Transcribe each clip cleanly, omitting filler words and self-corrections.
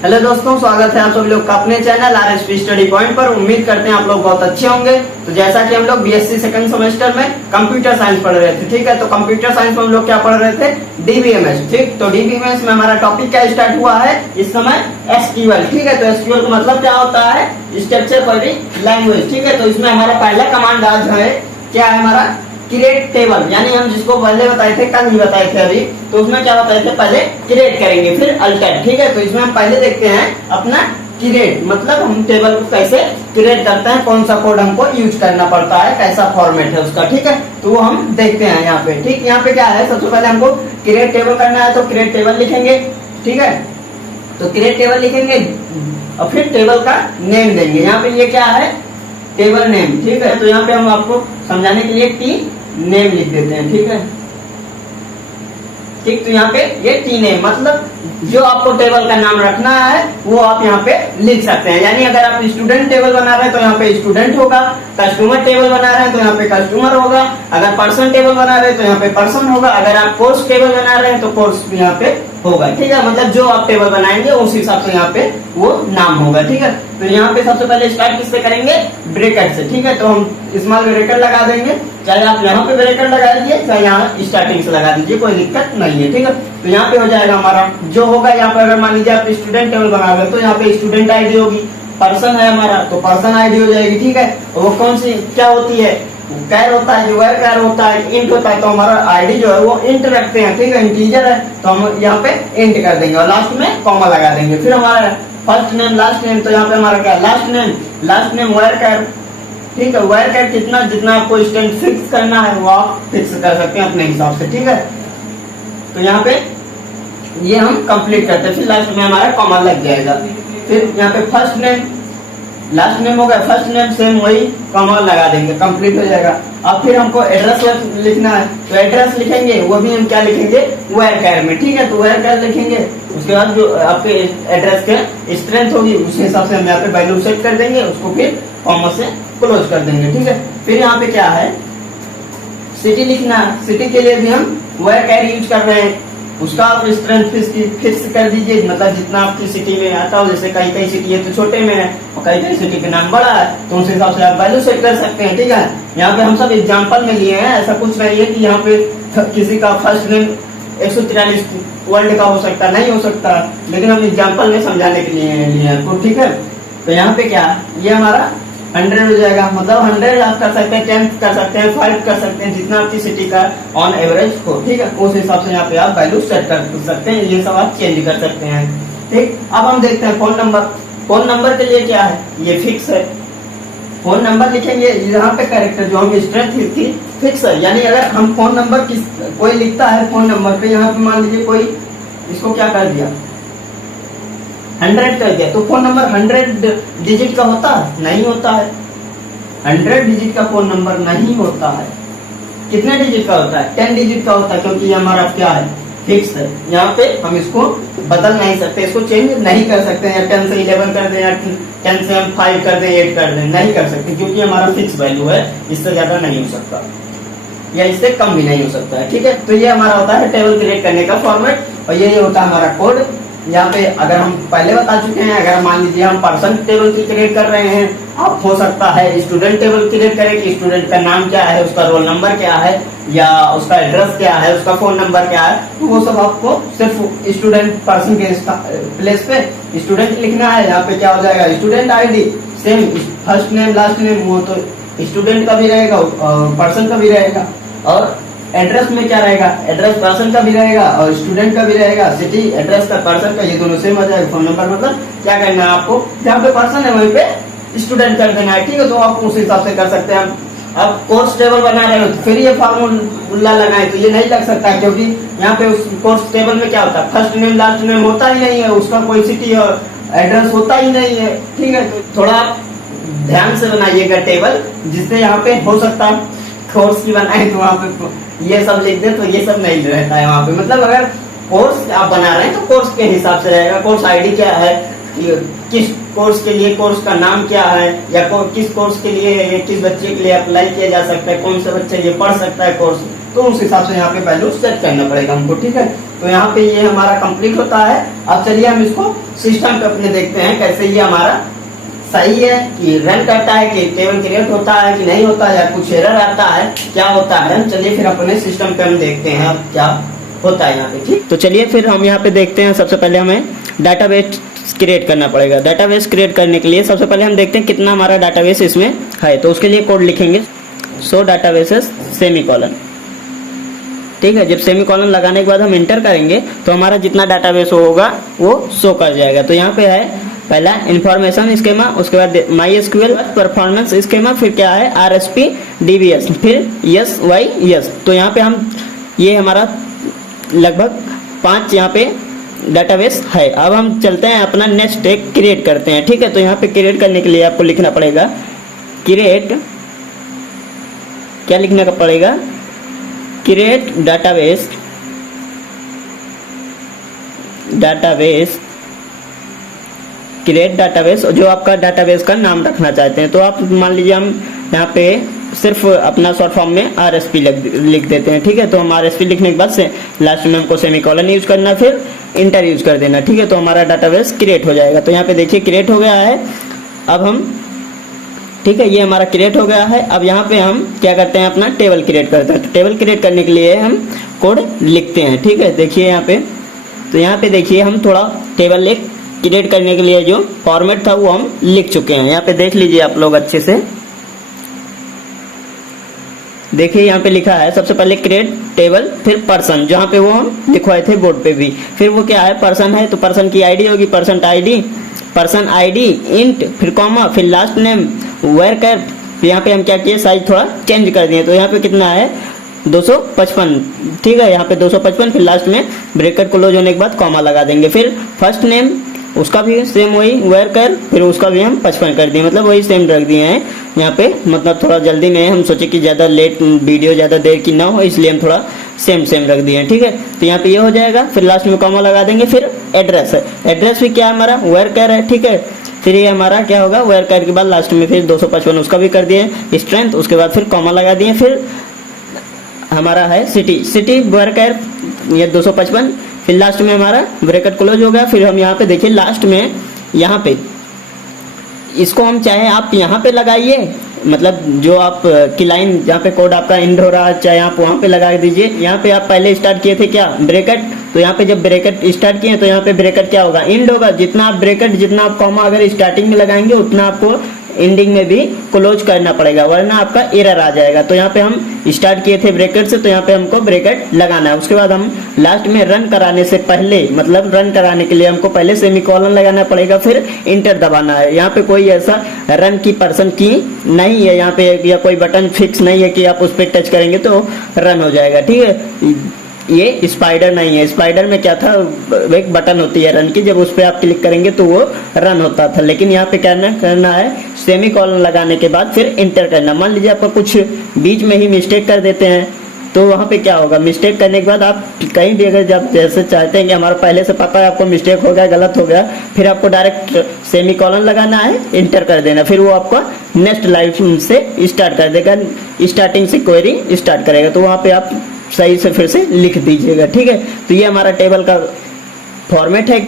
Hello दोस्तों, स्वागत है आप सभी लोग का अपने चैनल आरएसपी स्टडी पॉइंट पर। उम्मीद करते हैं आप लोग बहुत अच्छे होंगे। तो जैसा कि हम लोग बीएससी सेकंड सेमेस्टर में कंप्यूटर साइंस पढ़ रहे थे, ठीक है। तो कंप्यूटर साइंस में हम लोग क्या पढ़ रहे थे, डीबीएमएस, ठीक। तो डीबीएमएस में हमारा टॉपिक क्या स्टार्ट हुआ है इस समय, एसक्यूएल, ठीक है। तो एसक्यूएल का मतलब क्या होता है, स्ट्रक्चर क्वेरी लैंग्वेज, ठीक है। तो इसमें हमारा पहला कमांड आज है क्या है हमारा, क्रिएट टेबल, यानी हम जिसको पहले बताए थे, कल ही बताए थे अभी। तो उसमें क्या बताए थे, पहले क्रिएट करेंगे फिर अल्टर, ठीक है। तो इसमें हम पहले देखते हैं अपना क्रिएट, मतलब हम टेबल को कैसे क्रिएट करते हैं, कौन सा कोड हमको यूज करना पड़ता है, कैसा फॉर्मेट है उसका, ठीक है। तो वो हम देखते हैं यहाँ पे, ठीक। यहाँ पे क्या है, सबसे पहले हमको क्रिएट टेबल करना है, तो क्रिएट टेबल लिखेंगे, ठीक है। तो क्रिएट टेबल लिखेंगे और फिर टेबल का नेम देंगे। यहाँ पे ये क्या है, टेबल नेम, ठीक है। तो यहाँ पे हम आपको समझाने के लिए टी नेम लिख देते हैं, ठीक है, ठीक। तो यहाँ पे ये टी नेम मतलब जो आपको टेबल का नाम रखना है वो आप यहाँ पे लिख सकते हैं। यानी अगर आप स्टूडेंट टेबल बना रहे हैं तो यहाँ पे स्टूडेंट होगा, कस्टमर टेबल बना रहे हैं तो यहाँ पे कस्टमर होगा, अगर पर्सन टेबल बना रहे हैं तो यहाँ पे पर्सन होगा, अगर आप कोर्स टेबल बना रहे हैं तो कोर्स यहाँ पे होगा, ठीक है। मतलब जो आप टेबल बनाएंगे उस हिसाब से यहाँ पे वो नाम होगा, ठीक है। तो यहाँ पे सबसे पहले स्टार्ट किससे करेंगे, ब्रैकेट से, ठीक है। तो हम स्मॉल ब्रैकेट लगा देंगे, चाहे आप यहाँ पे ब्रैकेट लगा दीजिए चाहे यहाँ स्टार्टिंग से लगा दीजिए, कोई दिक्कत नहीं है, ठीक है। तो यहाँ पे हो जाएगा हमारा जो होगा, यहाँ पे अगर मान लीजिए आप स्टूडेंट टेबल बना रहे हो तो यहाँ पे स्टूडेंट आईडी होगी, पर्सन है हमारा तो पर्सन आईडी हो जाएगी, ठीक है। और वो कौन सी क्या होती है, कैर होता है, वेर कैर होता है, इंट होता है। तो हमारा आईडी जो है वो इंट रखते हैं, ठीक है, इंटीजर है तो हम यहाँ पे इंट कर देंगे और लास्ट में कॉमा लगा देंगे। फिर हमारा फर्स्ट नेम लास्ट नेम, तो यहाँ पे हमारा क्या, लास्ट नेम वेर कैर, ठीक है। वेर कैर कितना, जितना आपको स्टैंड फिक्स करना है वो आप फिक्स कर सकते हैं अपने हिसाब से, ठीक है। तो यहाँ पे ये हम कंप्लीट करते हैं, फिर लास्ट में हमारा कॉमा लग जाएगा। फिर यहाँ पे फर्स्ट नेम लास्ट नेम हो गया, फर्स्ट नेम सेम वही कॉमा लगा देंगे, कंप्लीट हो जाएगा। अब फिर हमको एड्रेस लिखना है, तो एड्रेस लिखेंगे, वो भी हम क्या लिखेंगे, वेयर कैर में, ठीक है। तो वेयर कैर लिखेंगे, उसके बाद जो आपके एड्रेस के स्ट्रेंथ होगी उस हिसाब से हम यहाँ पे वैल्यू सेट कर देंगे, उसको फिर कॉमा से क्लोज कर देंगे, ठीक है। फिर यहाँ पे क्या है, सिटी लिखना है, सिटी के लिए भी हम वेयर कैर यूज कर रहे हैं, उसका आप स्ट्रेंथ फिक्स कर दीजिए, मतलब जितना आपकी सिटी में आता हो। जैसे कई कई सिटी है तो छोटे में है और कई कई सिटी के नाम बड़ा है, तो उस हिसाब से आप वैल्यू सेट कर सकते हैं, ठीक है। यहाँ पे हम सब एग्जांपल में लिए हैं, ऐसा कुछ नहीं है कि यहाँ पे किसी का फर्स्ट नेम 143 वर्ल्ड का हो सकता, नहीं हो सकता, लेकिन हम एग्जाम्पल में समझाने के लिए लिए हैं, ठीक है। तो यहाँ पे क्या, ये हमारा 100 हो जाएगा, मतलब 100 आप कर सकते हैं, 10 कर सकते हैं, 5 कर सकते हैं, जितना आपकी सिटी का ऑन एवरेज हो, ठीक है। उस हिसाब से यहाँ पे आप वैल्यू सेट कर सकते हैं, ये सब आप चेंज कर सकते हैं, ठीक। अब हम देखते हैं फोन नंबर। फोन नंबर के लिए क्या है, ये फिक्स है, फोन नंबर लिखेंगे, यहाँ पे कैरेक्टर जो हम स्ट्रेंथ की फिक्स है। यानी अगर हम फोन नंबर कोई लिखता है फोन नंबर पे, यहाँ पे मान लीजिए कोई इसको क्या कर दिया, 100 कर दिया, तो फोन नंबर 100 डिजिट का होता है, नहीं होता है। 100 डिजिट का फोन नंबर नहीं होता है। कितने डिजिट का होता है, 10 डिजिट का होता है, क्योंकि ये हमारा क्या है, फिक्स है। यहाँ पे हम इसको बदल नहीं सकते, इसको चेंज नहीं कर सकते हैं, 10 से 11 कर दें या 10 से हम 5 कर दें, 8 कर दें, नहीं कर सकते, क्योंकि हमारा फिक्स वैल्यू है, इससे ज्यादा नहीं हो सकता या इससे कम भी नहीं हो सकता है, ठीक है। तो ये हमारा होता है टेबल क्रिएट करने का फॉर्मेट, और ये होता है हमारा कोड। यहाँ पे अगर हम पहले बता चुके हैं, अगर मान लीजिए हम पर्सन टेबल की क्रिएट कर रहे हैं, आप हो सकता है स्टूडेंट टेबल क्रिएट करें कि स्टूडेंट का नाम क्या है, उसका रोल नंबर क्या है, या उसका एड्रेस क्या है, उसका फोन नंबर क्या है, तो वो सब आपको सिर्फ स्टूडेंट पर्सन के प्लेस पे स्टूडेंट लिखना है। यहाँ पे क्या हो जाएगा, student ID same, first name last name, वो तो स्टूडेंट का भी रहेगा और पर्सन का भी रहेगा, और एड्रेस में क्या रहेगा, एड्रेस पर्सन का भी रहेगा और स्टूडेंट का भी रहेगा, सिटी एड्रेस का पर्सन का, ये दोनों सेम आ जाएगा। फोन नंबर मतलब क्या करना है आपको, जहाँ पे पर्सन है वहीं पे स्टूडेंट कर देना है, ठीक है। तो आप उस हिसाब से कर सकते हैं। अब कोर्स टेबल बना रहे हो तो फिर ये फार्मूला लगाए तो ये नहीं लग सकता, क्योंकि यहाँ पे उस कोर्स टेबल में क्या होता है, फर्स्ट नेम लास्ट नेम होता ही नहीं है, उसका कोई सिटी और एड्रेस होता ही नहीं है, ठीक है। तो थोड़ा ध्यान से बनाइएगा टेबल, जिससे यहाँ पे हो सकता है कोर्स की बनाए तो वहाँ पे ये सब लिख दे, तो ये सब नहीं रहता है वहाँ पे। मतलब अगर कोर्स आप बना रहे हैं तो कोर्स के हिसाब से रहेगा, कोर्स आईडी क्या है, किस कोर्स के लिए कोर्स का नाम क्या है, या किस कोर्स के लिए किस बच्चे के लिए अप्लाई किया जा सकता है, कौन से बच्चे ये पढ़ सकता है कोर्स, तो उस हिसाब से यहाँ पे वैल्यू सेट करना पड़ेगा हमको, ठीक है। तो यहाँ पे ये हमारा कंप्लीट होता है। अब चलिए हम इसको सिस्टम पे अपने देखते हैं कैसे ये हमारा सही है कि रन करता है, कि टेबल क्रिएट होता है कि नहीं होता है, या कुछ एरर आता है, क्या होता है। चलिए फिर अपने सिस्टम पे हम देखते हैं अब क्या होता है यहाँ पे। ठीक, तो चलिए फिर हम यहाँ पे देखते हैं। सबसे पहले हमें डाटाबेस क्रिएट करना पड़ेगा। डाटाबेस क्रिएट करने के लिए सबसे पहले हम देखते हैं कितना हमारा डाटाबेस इसमें है। तो उसके लिए कोड लिखेंगे सो डाटाबेसेस सेमीकोलन। ठीक है, जब सेमीकोलन लगाने के बाद हम इंटर करेंगे तो हमारा जितना डाटाबेस होगा वो शो कर जाएगा। तो यहाँ पे है पहला इंफॉर्मेशन स्कीमा, उसके बाद माई एसक्यूएल परफॉर्मेंस स्कीमा, फिर क्या है आरएसपी डीबीएस, फिर यस वाई यस। तो यहाँ पे हम ये हमारा लगभग 5 यहाँ पे डाटाबेस है। अब हम चलते हैं अपना नेक्स्ट एक क्रिएट करते हैं। ठीक है, तो यहाँ पे क्रिएट करने के लिए आपको लिखना पड़ेगा क्रिएट, क्या लिखने का पड़ेगा, create database, database create database, जो आपका डाटाबेस का नाम रखना चाहते हैं। तो आप मान लीजिए हम यहाँ पे सिर्फ अपना शॉर्ट फॉर्म में आरएसपी लिख देते हैं। ठीक है, तो हम आरएसपी लिखने के बाद से लास्ट में हमको सेमीकोलन यूज करना, फिर इंटर यूज कर देना। ठीक है, तो हमारा डाटाबेस क्रिएट हो जाएगा। तो यहाँ पे देखिए क्रिएट हो गया है। अब हम, ठीक है, ये हमारा क्रिएट हो गया है। अब यहाँ पे हम क्या करते हैं, अपना टेबल क्रिएट करते हैं। तो टेबल क्रिएट करने के लिए हम कोड लिखते हैं। ठीक है, देखिए यहाँ पे, तो यहाँ पे देखिए हम थोड़ा टेबल एक क्रिएट करने के लिए जो फॉर्मेट था वो हम लिख चुके हैं। यहाँ पे देख लीजिए आप लोग अच्छे से, देखिए यहाँ पे लिखा है सबसे पहले क्रिएट टेबल, फिर पर्सन, जहाँ पे वो हम लिखवाए थे बोर्ड पे भी। फिर वो क्या है, पर्सन है तो पर्सन की आईडी होगी, पर्सन आईडी इंट, फिर कॉमा, फिर लास्ट नेम वेयर कर। यहाँ पे हम क्या किए, साइज थोड़ा चेंज कर दिए। तो यहाँ पे कितना है 255। ठीक है, यहाँ पे 255, फिर लास्ट में ब्रैकेट क्लोज होने के बाद कॉमा लगा देंगे। फिर फर्स्ट नेम उसका भी सेम वही वेयर कर, फिर उसका भी हम 55 कर दिए, मतलब वही सेम रख दिए हैं यहाँ पे। मतलब थोड़ा जल्दी में हम सोचे कि ज़्यादा लेट वीडियो ज़्यादा देर की ना हो, इसलिए हम थोड़ा सेम रख दिए हैं। ठीक है, तो यहाँ पे ये हो जाएगा। फिर लास्ट में कॉमा लगा देंगे। फिर एड्रेस है, एड्रेस भी क्या है हमारा वेयर कर है। ठीक है, फिर ये हमारा क्या होगा, वेयर कर के बाद लास्ट में फिर 255 उसका भी कर दिए, स्ट्रेंथ, उसके बाद फिर कॉमा लगा दिए। फिर हमारा है सिटी वेयर कर, ये 255, फिर लास्ट में हमारा ब्रैकेट क्लोज हो गया। फिर हम यहाँ पे देखिए लास्ट में, यहाँ पे इसको हम चाहे आप यहाँ पे लगाइए, मतलब जो आप की लाइन जहाँ पे कोड आपका एंड हो रहा है, चाहे आप वहाँ पे लगा दीजिए। यहाँ पे आप पहले स्टार्ट किए थे क्या, ब्रैकेट, तो यहाँ पे जब ब्रैकेट स्टार्ट किए तो यहाँ पे ब्रैकेट क्या होगा, एंड होगा। जितना आप ब्रैकेट, जितना आप कॉमा अगर स्टार्टिंग में लगाएंगे उतना आपको एंडिंग में भी क्लोज करना पड़ेगा, वरना आपका एरर आ जाएगा। तो यहाँ पे हम स्टार्ट किए थे ब्रैकेट से, तो यहाँ पे हमको ब्रैकेट लगाना है। उसके बाद हम लास्ट में रन कराने से पहले, मतलब रन कराने के लिए हमको पहले सेमीकोलन लगाना पड़ेगा, फिर इंटर दबाना है। यहाँ पे कोई ऐसा रन की पर्सन की नहीं है यहाँ पे, या कोई बटन फिक्स नहीं है कि आप उस पर टच करेंगे तो रन हो जाएगा। ठीक है, ये स्पाइडर नहीं है। स्पाइडर में क्या था, एक बटन होती है रन की, जब उस पर आप क्लिक करेंगे तो वो रन होता था। लेकिन यहाँ पे करना है सेमीकोलन लगाने के बाद फिर इंटर करना। मान लीजिए आपका कुछ बीच में ही मिस्टेक कर देते हैं, तो वहाँ पे क्या होगा, मिस्टेक करने के बाद आप कहीं भी अगर जब जैसे चाहते हैं कि हमारा पहले से पता है आपको मिस्टेक हो गया, गलत हो गया, फिर आपको डायरेक्ट सेमीकोलन लगाना है, इंटर कर देना, फिर वो आपका नेक्स्ट लाइन से स्टार्ट कर देगा, स्टार्टिंग से क्वेरी स्टार्ट करेगा। तो वहाँ पे आप सही से फिर से लिख दीजिएगा। ठीक है, तो ये हमारा टेबल का फॉर्मेट है,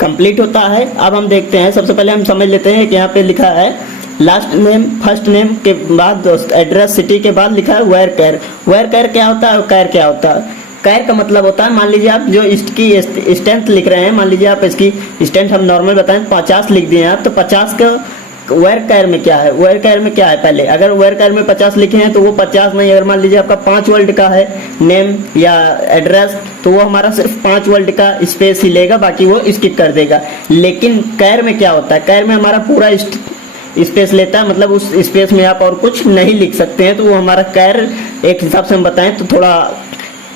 कंप्लीट होता है। अब हम देखते हैं, सबसे पहले हम समझ लेते हैं कि यहाँ पे लिखा है लास्ट नेम, फर्स्ट नेम के बाद एड्रेस, सिटी के बाद लिखा है वेयर कैर। वेयर कैर क्या होता है, कैर क्या होता है, कैर का मतलब होता है, मान लीजिए आप जो इसकी स्ट्रेंथ लिख रहे हैं, मान लीजिए आप इसकी स्ट्रेंथ हम नॉर्मल बताएं 50 लिख दिए आप, तो 50 का वेयर कैर में क्या है, वेयर कैर में क्या है, पहले अगर वेयर कैर में 50 लिखे हैं तो वो 50 नहीं, अगर मान लीजिए आपका 5 वर्ड का है नेम या एड्रेस, तो वो हमारा सिर्फ 5 वर्ड का स्पेस ही लेगा, बाकी वो स्किप कर देगा। लेकिन कैर में क्या होता है, कैर में हमारा पूरा स्पेस लेता है, मतलब उस स्पेस में आप और कुछ नहीं लिख सकते हैं। तो वो हमारा कैर एक हिसाब से हम बताएं तो थोड़ा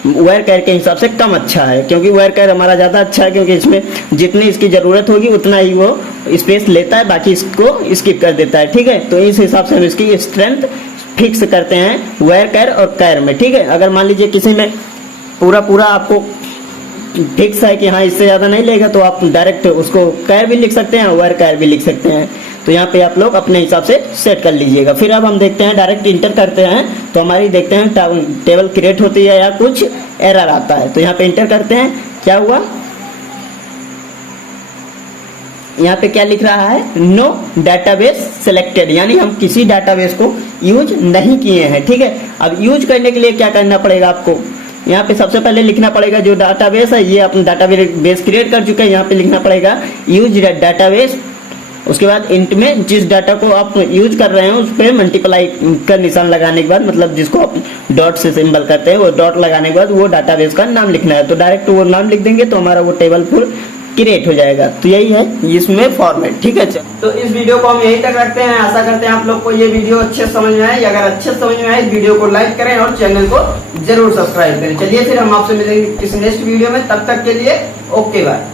वेयर कैर के हिसाब से कम अच्छा है, क्योंकि वेयर कैर हमारा ज़्यादा अच्छा है, क्योंकि इसमें जितनी इसकी ज़रूरत होगी उतना ही वो स्पेस लेता है, बाकी इसको स्किप कर देता है। ठीक है, तो इस हिसाब से हम इसकी स्ट्रेंथ फिक्स करते हैं वेयर कैर और कैर में। ठीक है, अगर मान लीजिए किसी में पूरा आपको फिक्स है कि हाँ इससे ज़्यादा नहीं लेगा, तो आप डायरेक्ट उसको कैर भी लिख सकते हैं, वेयर कैर भी लिख सकते हैं। तो यहाँ पे आप लोग अपने हिसाब से सेट कर लीजिएगा। फिर अब हम देखते हैं, डायरेक्ट इंटर करते हैं तो हमारी देखते हैं टेबल क्रिएट होती है या कुछ एरर आता है। तो यहाँ पे इंटर करते हैं, क्या हुआ, यहाँ पे क्या लिख रहा है, नो डाटाबेस सिलेक्टेड, यानी हम किसी डाटाबेस को यूज नहीं किए हैं। ठीक है, अब यूज करने के लिए क्या करना पड़ेगा आपको, यहाँ पे सबसे पहले लिखना पड़ेगा जो डाटाबेस है, ये अपना डाटाबेस क्रिएट कर चुके हैं, यहाँ पे लिखना पड़ेगा यूज डाटाबेस। उसके बाद इंट में जिस डाटा को आप यूज कर रहे हैं उस पर मल्टीप्लाई का निशान लगाने के बाद, मतलब जिसको आप डॉट से सिंबल करते हैं, वो डॉट लगाने के बाद वो डाटाबेस का नाम लिखना है। तो डायरेक्ट वो नाम लिख देंगे तो हमारा वो टेबल फुल क्रिएट हो जाएगा। तो यही है इसमें फॉर्मेट। ठीक है, तो इस वीडियो को हम यही तक रखते हैं। आशा करते हैं आप लोग को ये वीडियो अच्छे समझ में आए। अगर अच्छे समझ में आए वीडियो को लाइक करें और चैनल को जरूर सब्सक्राइब करें। चलिए फिर हम आपसे मिलेंगे किसी नेक्स्ट वीडियो में, तब तक के लिए ओके बाय।